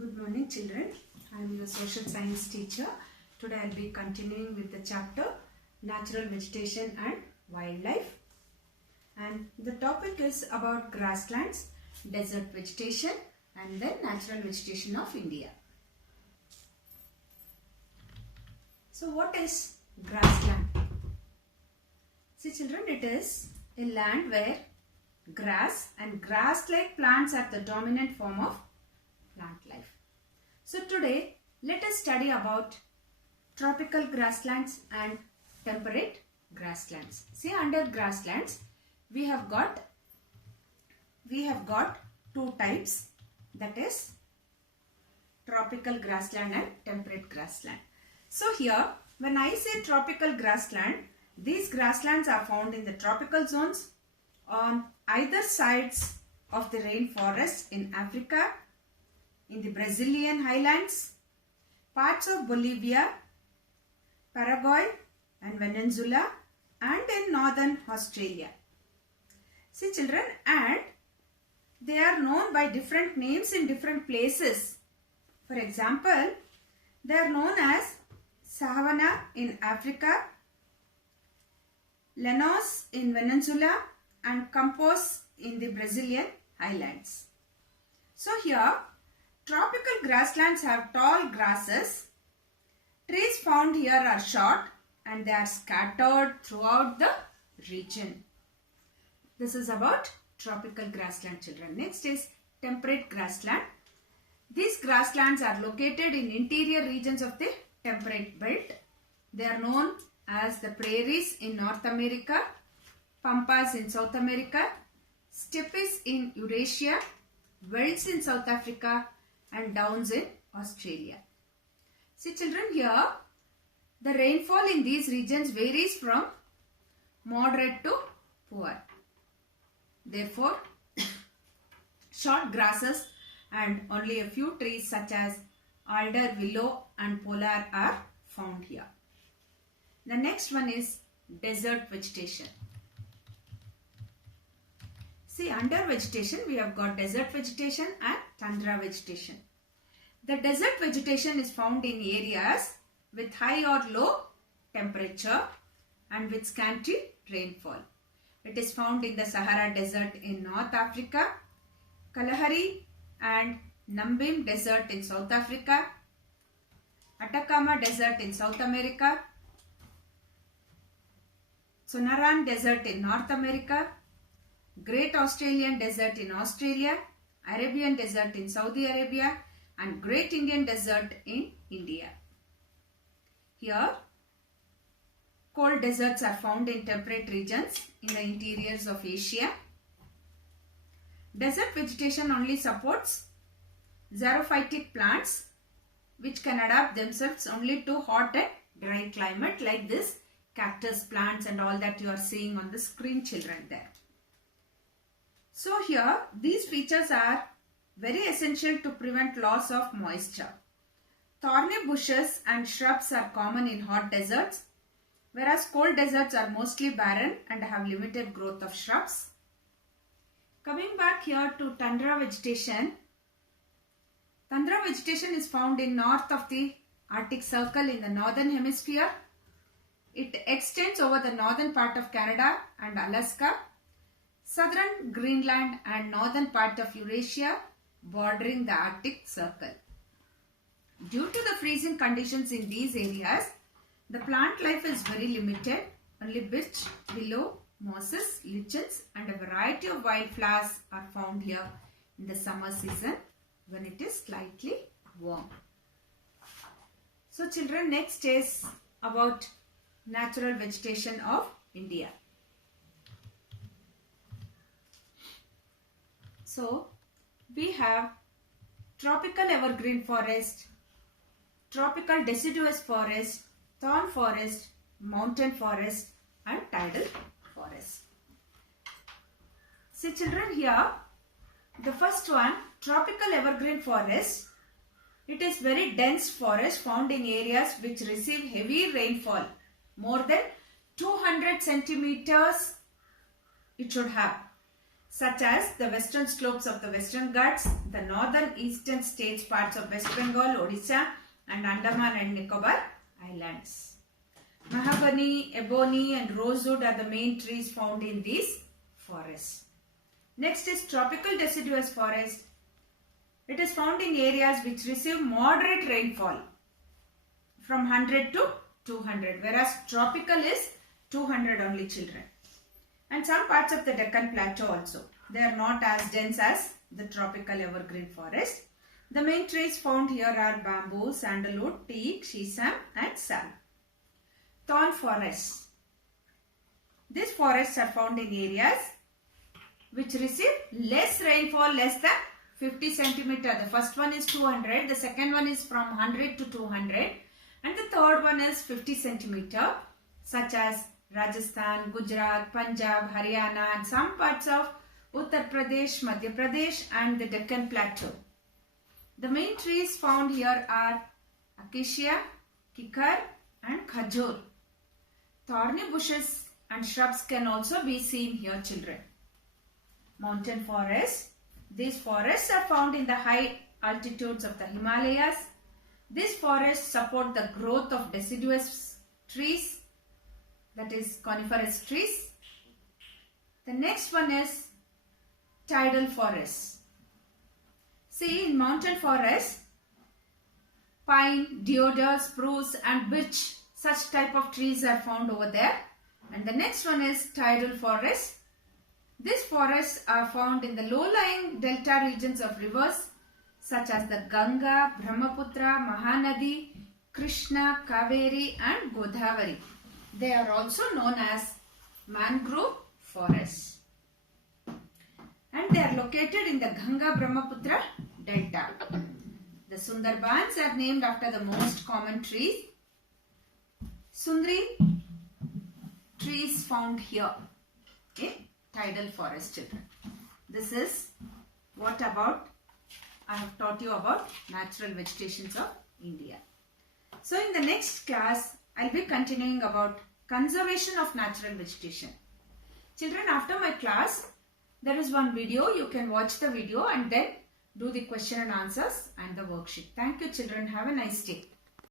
Good morning children. I am your social science teacher. Today I will be continuing with the chapter Natural Vegetation and Wildlife. And the topic is about grasslands, desert vegetation and then natural vegetation of India. So what is grassland? See children, it is a land where grass and grass-like plants are the dominant form of plant life. So today let us study about tropical grasslands and temperate grasslands. See, under grasslands we have got two types, that is tropical grassland and temperate grassland. So here when I say tropical grassland, these grasslands are found in the tropical zones on either sides of the rainforests in Africa, in the Brazilian highlands, parts of Bolivia, Paraguay and Venezuela, and in northern Australia. See children, and they are known by different names in different places. For example, they are known as savanna in Africa, llanos in Venezuela and campos in the Brazilian highlands. So here tropical grasslands have tall grasses. Trees found here are short and they are scattered throughout the region. This is about tropical grassland children. Next is temperate grassland. These grasslands are located in interior regions of the temperate belt. They are known as the prairies in North America, pampas in South America, steppes in Eurasia, velds in South Africa and downs in Australia. See children, here the rainfall in these regions varies from moderate to poor. Therefore, short grasses and only a few trees such as alder, willow and polar are found here. The next one is desert vegetation. See, under vegetation we have got desert vegetation and tundra vegetation. The desert vegetation is found in areas with high or low temperature and with scanty rainfall. It is found in the Sahara Desert in North Africa, Kalahari and Namib Desert in South Africa, Atacama Desert in South America, Sonoran Desert in North America, Great Australian Desert in Australia, Arabian Desert in Saudi Arabia and Great Indian Desert in India. Here, cold deserts are found in temperate regions in the interiors of Asia. Desert vegetation only supports xerophytic plants which can adapt themselves only to hot and dry climate, like this cactus plants and all that you are seeing on the screen children there. So here these features are very essential to prevent loss of moisture. Thorny bushes and shrubs are common in hot deserts, whereas cold deserts are mostly barren and have limited growth of shrubs. Coming back here to tundra vegetation. Tundra vegetation is found in north of the Arctic Circle in the northern hemisphere. It extends over the northern part of Canada and Alaska, southern Greenland and northern part of Eurasia bordering the Arctic Circle. Due to the freezing conditions in these areas, the plant life is very limited. Only birch, willow, mosses, lichens and a variety of wildflowers are found here in the summer season when it is slightly warm. So children, next is about natural vegetation of India. So we have tropical evergreen forest, tropical deciduous forest, thorn forest, mountain forest and tidal forest. See children, here the first one, tropical evergreen forest. It is very dense forest found in areas which receive heavy rainfall. More than 200 centimeters it should have. such as the western slopes of the Western Ghats, the northern eastern states parts of West Bengal, Odisha and Andaman and Nicobar Islands. Mahogany, ebony and rosewood are the main trees found in these forests. Next is tropical deciduous forest. It is found in areas which receive moderate rainfall from 100 to 200, whereas tropical is 200 only, children. And some parts of the Deccan Plateau also. They are not as dense as the tropical evergreen forest. The main trees found here are bamboo, sandalwood, teak, shisham and sal. Thorn forests. These forests are found in areas which receive less rainfall, less than 50 centimeter. The first one is 200, the second one is from 100 to 200 and the third one is 50 centimeter, such as Rajasthan, Gujarat, Punjab, Haryana and some parts of Uttar Pradesh, Madhya Pradesh and the Deccan Plateau. The main trees found here are acacia, kikar and khajur. Thorny bushes and shrubs can also be seen here, children. Mountain forests. These forests are found in the high altitudes of the Himalayas. These forests support the growth of deciduous trees, that is coniferous trees. The next one is tidal forests. See, in mountain forests, pine, deodar, spruce and birch, such type of trees are found over there. And the next one is tidal forest. These forests are found in the low-lying delta regions of rivers such as the Ganga, Brahmaputra, Mahanadi, Krishna, Kaveri and Godavari. They are also known as mangrove forests. And they are located in the Ganga-Brahmaputra delta. The Sundarbans are named after the most common trees. Sundari trees found here in tidal forest, children. This is what about I have taught you about natural vegetations of India. So in the next class, I will be continuing about conservation of natural vegetation. Children, after my class, there is one video. You can watch the video and then do the question and answers and the worksheet. Thank you, children. Have a nice day.